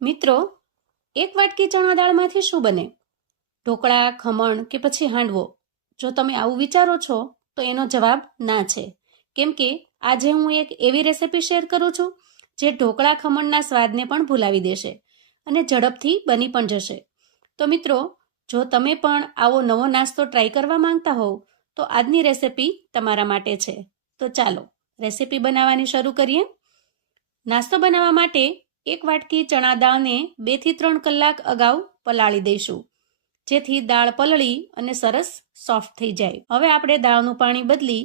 મિત્રો, એક વાટકી ચણા દાળમાંથી શું બને? ઢોકળા, ખમણ કે પછી હાંડવો? જો તમે આવું વિચારો છો તો એનો જવાબ ના છે. કેમ કે આજે હું એક એવી રેસિપી શેર કરું છું જે ઢોકળા ખમણના સ્વાદને પણ ભૂલાવી દેશે અને ઝડપથી બની પણ જશે. તો મિત્રો, જો તમે પણ આવો નવો નાસ્તો ટ્રાય કરવા માંગતા હોવ તો આજની રેસિપી તમારા માટે છે. તો ચાલો રેસિપી બનાવવાની શરૂ કરીએ. નાસ્તો બનાવવા માટે એક વાટકી ચણા દાળને 2 થી 3 કલાક અગાઉ પલાળી દઈશું, જેથી દાળ પલળી અને સરસ સોફ્ટ થઈ જાય. હવે આપણે દાળનું પાણી બદલી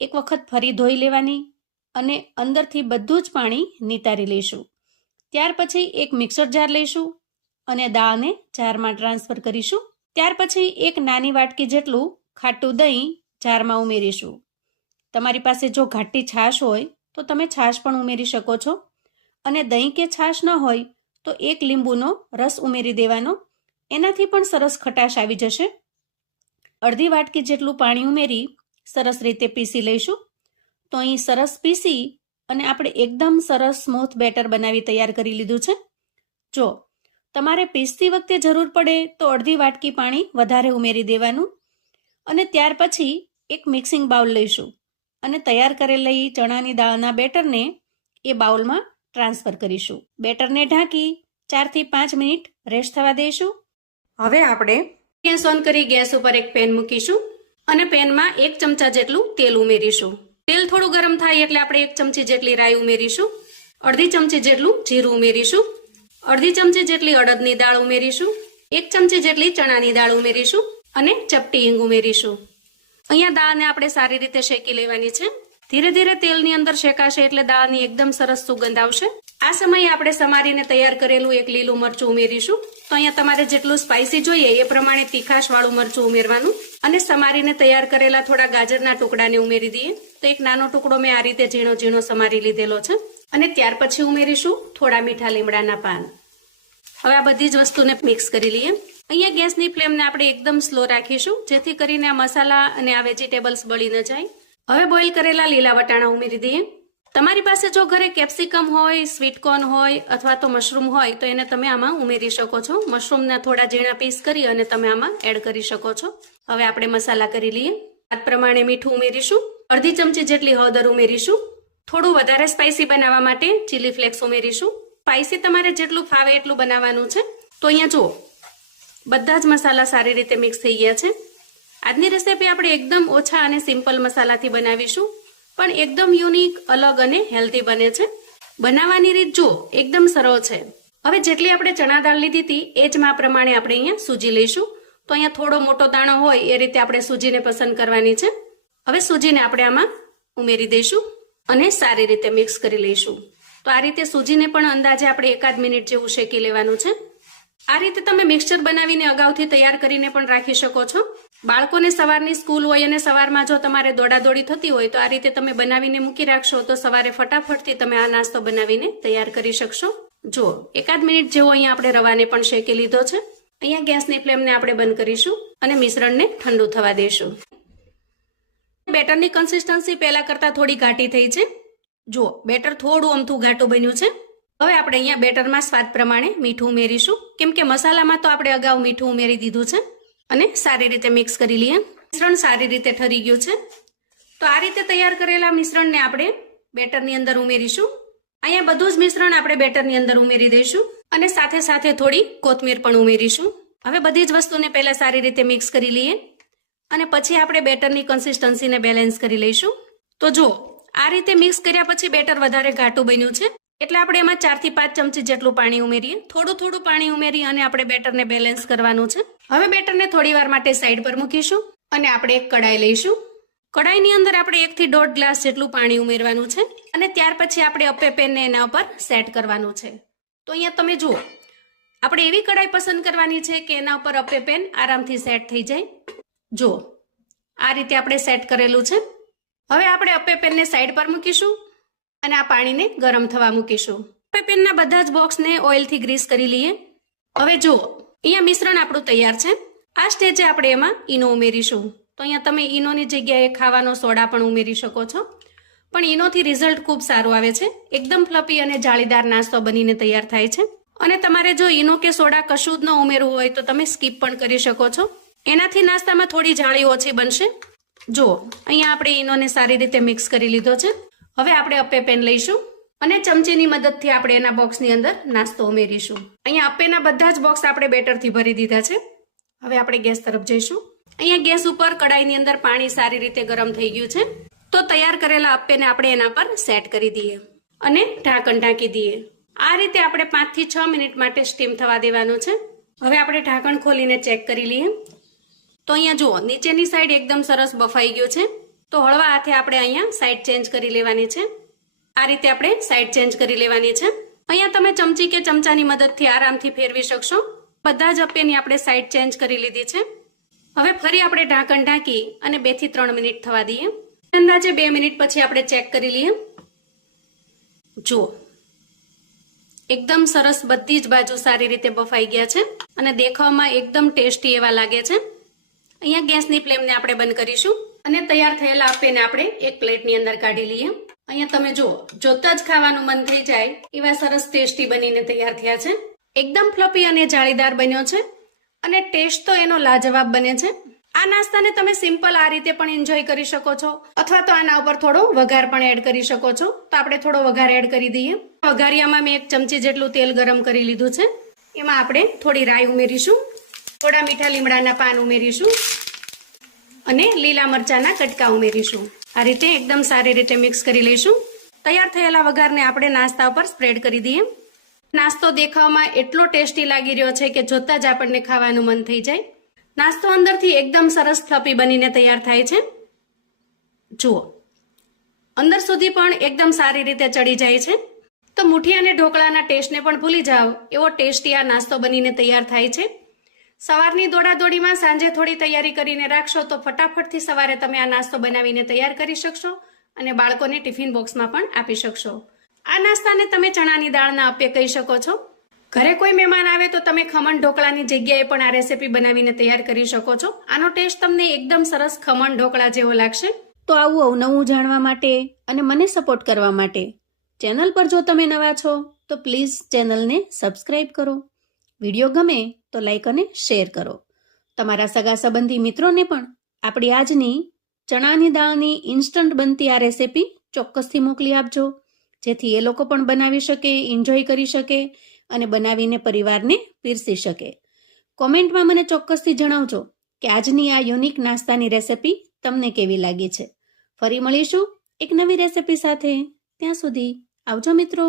એક વખત ફરી ધોઈ લેવાની અને અંદરથી બધું જ પાણી નિતારી લઈશું. ત્યાર પછી એક મિક્સર જાર લઈશું અને દાળને જારમાં ટ્રાન્સફર કરીશું. ત્યાર પછી એક નાની વાટકી જેટલું ખાટું દહીં જારમાં ઉમેરીશું. તમારી પાસે જો ઘાટી છાશ હોય તો તમે છાશ પણ ઉમેરી શકો છો, અને દહીં કે છાશ ન હોય તો એક લીંબુનો રસ ઉમેરી દેવાનો, એનાથી પણ સરસ ખટાશ આવી જશે. અડધી વાટકી જેટલું પાણી ઉમેરી સરસ રીતે પીસી લઈશું. તો અહીં સરસ પીસી અને આપણે એકદમ સરસ સ્મૂથ બેટર બનાવી તૈયાર કરી લીધું છે. જો તમારે પીસતી વખતે જરૂર પડે તો અડધી વાટકી પાણી વધારે ઉમેરી દેવાનું, અને ત્યાર પછી એક મિક્સિંગ બાઉલ લઈશું અને તૈયાર કરેલી ચણાની દાળના બેટરને એ બાઉલમાં ટ્રાન્સફર કરીશું. બેટરને ઢાંકી 4 થી 5 મિનિટ રેસ્ટ થવા દઈશું. હવે આપણે ગેસ ઓન કરી ગેસ ઉપર એક પેન મૂકીશું અને પેનમાં 1 ચમચા જેટલું તેલ ઉમેરીશું. તેલ થોડું ગરમ થાય એટલે આપણે 1 ચમચી જેટલી રાઈ ઉમેરીશું, અડધી ચમચી જેટલું જીરું ઉમેરીશું, અડધી ચમચી જેટલી અડદની દાળ ઉમેરીશું, 1 ચમચી જેટલી ચણાની દાળ ઉમેરીશું અને ચપટી હિંગ ઉમેરીશું. અહીંયા દાળને આપણે સારી રીતે શેકી લેવાની છે. ધીરે ધીરે તેલની અંદર શેકાશે એટલે દાળની એકદમ સરસ સુગંધ આવશે. આ સમયે આપણે સમારીને તૈયાર કરેલું એક લીલું મરચું ઉમેરીશું. તો અહીંયા તમારે જેટલું સ્પાઇસી જોઈએ એ પ્રમાણે તીખાશ વાળું મરચું ઉમેરવાનું, અને સમારીને તૈયાર કરેલા થોડા ગાજરના ટુકડાને ઉમેરી દઈએ. તો એક નાનો ટુકડો મેં આ રીતે ઝીણો ઝીણો સમારી લીધેલો છે. અને ત્યાર પછી ઉમેરીશું થોડા મીઠા લીમડાના પાન. હવે આ બધી જ વસ્તુને મિક્સ કરી લઈએ. અહીંયા ગેસની ફ્લેમને આપણે એકદમ સ્લો રાખીશું, જેથી કરીને આ મસાલા અને આ વેજીટેબલ્સ બળી ન જાય. હવે બોઇલ કરેલા લીલા વટાણા ઉમેરી દઈએ. તમારી પાસે જો ઘરે કેપ્સિકમ હોય, સ્વીટ કોર્ન હોય અથવા તો મશરૂમ હોય તો એને તમે આમાં ઉમેરી શકો છો. મશરૂમના થોડા ઝીણા પીસ કરી અને તમે આમાં એડ કરી શકો છો. હવે આપણે મસાલા કરી લઈએ. સ્વાદ પ્રમાણે મીઠું ઉમેરીશું, અડધી ચમચી જેટલી હળદર ઉમેરીશું, થોડું વધારે સ્પાઇસી બનાવવા માટે ચીલી ફ્લેક્સ ઉમેરીશું. સ્પાઇસી તમારે જેટલું ફાવે એટલું બનાવવાનું છે. તો અહીંયા જુઓ, બધા જ મસાલા સારી રીતે મિક્સ થઈ ગયા છે. આજની રેસીપી આપણે એકદમ ઓછા અને સિમ્પલ મસાલાથી બનાવીશું, પણ એકદમ યુનિક, અલગ અને હેલ્ધી બને છે. બનાવવાની રીત જુઓ, એકદમ સરળ છે. હવે જેટલી આપણે ચણા દાળ લીધી હતી એ જ માપ પ્રમાણે આપણે અહીંયા સૂજી લઈશું. તો અહીંયા થોડો મોટો દાણો હોય એ રીતે આપણે સૂજીને પસંદ કરવાની છે. હવે સૂજીને આપણે આમાં ઉમેરી દઈશું અને સારી રીતે મિક્સ કરી લઈશું. તો આ રીતે સૂજીને પણ અંદાજે આપણે 1 મિનિટ જેવું શેકી લેવાનું છે. આ રીતે તમે મિક્સચર બનાવીને અગાઉથી તૈયાર કરીને પણ રાખી શકો છો. બાળકોને સવારની સ્કૂલ હોય અને સવારમાં જો તમારે દોડાદોડી થતી હોય તો આ રીતે તમે બનાવીને મૂકી રાખશો તો સવારે ફટાફટથી તમે આ નાસ્તો બનાવીને તૈયાર કરી શકશો. જો 1 મિનિટ જેવો અહીંયા આપણે રવાને પણ શેકી લીધો છે. અહીંયા ગેસની ફ્લેમને આપણે બંધ કરીશું અને મિશ્રણને ઠંડુ થવા દઈશું. બેટરની કન્સિસ્ટન્સી પહેલા કરતા થોડી ઘાટી થઈ છે. જો બેટર થોડું અમથું ઘાટું બન્યું છે. હવે આપણે અહીંયા બેટરમાં સ્વાદ પ્રમાણે મીઠું ઉમેરીશું, કેમ કે મસાલામાં તો આપણે અગાઉ મીઠું ઉમેરી દીધું છે. અને સારી રીતે મિક્સ કરી લઈએ. મિશ્રણ સારી રીતે ઠરી ગયું છે. તો આ રીતે તૈયાર કરેલા મિશ્રણને આપણે બેટરની અંદર ઉમેરીશું. અહીંયા બધું જ મિશ્રણ આપણે બેટરની અંદર ઉમેરી દઈશું અને સાથે સાથે થોડી કોથમીર પણ ઉમેરીશું. હવે બધી જ વસ્તુને પહેલા સારી રીતે મિક્સ કરી લઈએ અને પછી આપણે બેટરની કન્સિસ્ટન્સીને બેલેન્સ કરી લઈશું. તો જો આ રીતે મિક્સ કર્યા પછી બેટર વધારે ઘાટું બન્યું છે, એટલે આપણે એમાં 4 થી 5 ચમચી જેટલું પાણી ઉમેરીએ. થોડું પાણી ઉમેરી અને આપણે બેટરને બેલેન્સ કરવાનું છે. હવે બેટરને થોડી વાર માટે સાઈડ પર મૂકીશું અને આપણે એક કડાઈ લઈશું. કડાઈની અંદર આપણે 1 થી 1.5 ગ્લાસ જેટલું પાણી ઉમેરવાનું છે અને ત્યાર પછી આપણે અપ્પે પેનને એના ઉપર સેટ કરવાનું છે. તો અહીંયા તમે જુઓ, આપણે એવી કડાઈ પસંદ કરવાની છે કે એના ઉપર અપ્પે પેન આરામથી સેટ થઈ જાય. જુઓ, આ રીતે આપણે સેટ કરેલું છે. હવે આપણે અપ્પે પેનને સાઈડ પર મૂકીશું અને આ પાણીને ગરમ થવા મૂકીશું. અપ્પે પેનના બધા જ બોક્સને ઓઇલથી ગ્રીસ કરી લઈએ. હવે જુઓ, અહીંયા મિશ્રણ આપણું તૈયાર છે. આ સ્ટેજે આપણે એમાં ઈનો ઉમેરીશું. તો અહીંયા તમે ઈનોની જગ્યાએ ખાવાનો સોડા પણ ઉમેરી શકો છો, પણ ઈનોથી રિઝલ્ટ ખૂબ સારું આવે છે. એકદમ ફ્લફી અને જાળીદાર નાસ્તો બનીને તૈયાર થાય છે. અને તમારે જો ઈનો કે સોડા કશું જ ન ઉમેરવું હોય તો તમે સ્કીપ પણ કરી શકો છો. એનાથી નાસ્તામાં થોડી જાળી ઓછી બનશે. જો અહીંયા આપણે ઈનોને સારી રીતે મિક્સ કરી લીધો છે. હવે આપણે અપ્પે પેન લઈશું અને ચમચીની મદદથી આપણે એના બોક્સની અંદર નાસ્તો ઉમેરીશું. અહીંયા અપ્પેના બધા જ બોક્સ આપણે બેટરથી ભરી દીધા છે. હવે આપણે ગેસ તરફ જઈશું. અહીંયા ગેસ ઉપર કડાઈની અંદર પાણી સારી રીતે ગરમ થઈ ગયું છે. તો તૈયાર કરેલા અપ્પેને આપણે એના પર સેટ કરી દઈએ અને ઢાંકણ ઢાંકી દઈએ. આ રીતે આપણે 5 થી 6 મિનિટ માટે સ્ટીમ થવા દેવાનું છે. હવે આપણે ઢાંકણ ખોલીને ચેક કરી લઈએ. તો અહીંયા જુઓ નીચેની સાઈડ એકદમ સરસ બફાઈ ગયું છે. તો હળવા હાથે આપણે અહીંયા સાઈડ ચેન્જ કરી લેવાની છે. આ રીતે આપણે સાઈડ ચેન્જ કરી લેવાની છે. અહીંયા તમે ચમચી કે ચમચાની મદદથી આરામથી ફેરવી શકશો. બધા જ અપ્પેની આપણે સાઈડ ચેન્જ કરી લીધી છે. હવે ફરી આપણે ઢાંકણ ઢાંકી અને 2 થી 3 મિનિટ થવા દઈએ. અંદાજે 2 મિનિટ પછી આપણે ચેક કરી લઈએ. જુઓ એકદમ સરસ બધી જ બાજુ સારી રીતે બફાઈ ગયા છે અને દેખાવમાં એકદમ ટેસ્ટી એવા લાગે છે. અહીંયા ગેસની ફ્લેમને આપણે બંધ કરીશું અને તૈયાર થયેલા અપ્પેને આપણે એક પ્લેટની અંદર કાઢી લઈએ. અહીંયા તમે જુઓ જોતા જ ખાવાનું મન થઈ જાય એવા સરસ ટેસ્ટી બનીને તૈયાર થયા છે. એકદમ ફ્લફી અને જાળીદાર બન્યો છે અને ટેસ્ટ તો એનો લાજવાબ બને છે. આ નાસ્તાને તમે સિમ્પલ આ રીતે પણ એન્જોય કરી શકો છો અથવા તો આના ઉપર થોડો વઘાર પણ એડ કરી શકો છો. તો આપણે થોડો વઘાર એડ કરી દઈએ. વઘારિયામાં મેં 1 ચમચી જેટલું તેલ ગરમ કરી લીધું છે. એમાં આપણે થોડી રાઈ ઉમેરીશું, થોડા મીઠા લીમડાના પાન ઉમેરીશું અને લીલા મરચાના કટકા ઉમેરીશું. આ રીતે એકદમ સારી રીતે મિક્સ કરી લઈશું. તૈયાર થયેલા વઘારને આપણે નાસ્તા ઉપર સ્પ્રેડ કરી દઈએ. નાસ્તો દેખાવમાં એટલો ટેસ્ટી લાગી રહ્યો છે કે જોતા જ આપણને ખાવાનું મન થઈ જાય. નાસ્તો અંદરથી એકદમ સરસ ફ્લફી બનીને તૈયાર થાય છે. જુઓ અંદર સુધી પણ એકદમ સારી રીતે ચડી જાય છે. તો મુઠિયા અને ઢોકળાના ટેસ્ટને પણ ભૂલી જાઓ એવો ટેસ્ટી આ નાસ્તો બનીને તૈયાર થાય છે. સવારની દોડાદોડીમાં સાંજે થોડી તૈયારી કરીને રાખશો તો ફટાફટથી સવારે તમે આ નાસ્તો બનાવીને તૈયાર કરી શકશો અને બાળકોને ટિફિન બોક્સમાં પણ આપી શકશો. આ નાસ્તાને તમે ચણાની દાળના અપ્પે કહી શકો છો. ઘરે કોઈ મહેમાન આવે તો તમે ખમણ ઢોકળાની જગ્યાએ પણ આ રેસીપી બનાવીને તૈયાર કરી શકો છો. આનો ટેસ્ટ તમને એકદમ સરસ ખમણ ઢોકળા જેવો લાગશે. તો આવું અવનવું જાણવા માટે અને મને સપોર્ટ કરવા માટે ચેનલ પર જો તમે નવા છો તો પ્લીઝ ચેનલને સબસ્ક્રાઇબ કરો. વિડીયો ગમે તો લાઈક અને શેર કરો. તમારા સગા સંબંધી મિત્રોને પણ આપણી આજની ચણાની દાળની ઇન્સ્ટન્ટ બનતી આ રેસીપી ચોક્કસથી મોકલી આપજો, જેથી એ લોકો પણ બનાવી શકે, એન્જોય કરી શકે અને બનાવીને પરિવારને પીરસી શકે. કોમેન્ટમાં મને ચોક્કસથી જણાવજો કે આજની આ યુનિક નાસ્તાની રેસીપી તમને કેવી લાગી છે. ફરી મળીશું એક નવી રેસીપી સાથે. ત્યાં સુધી આવજો મિત્રો.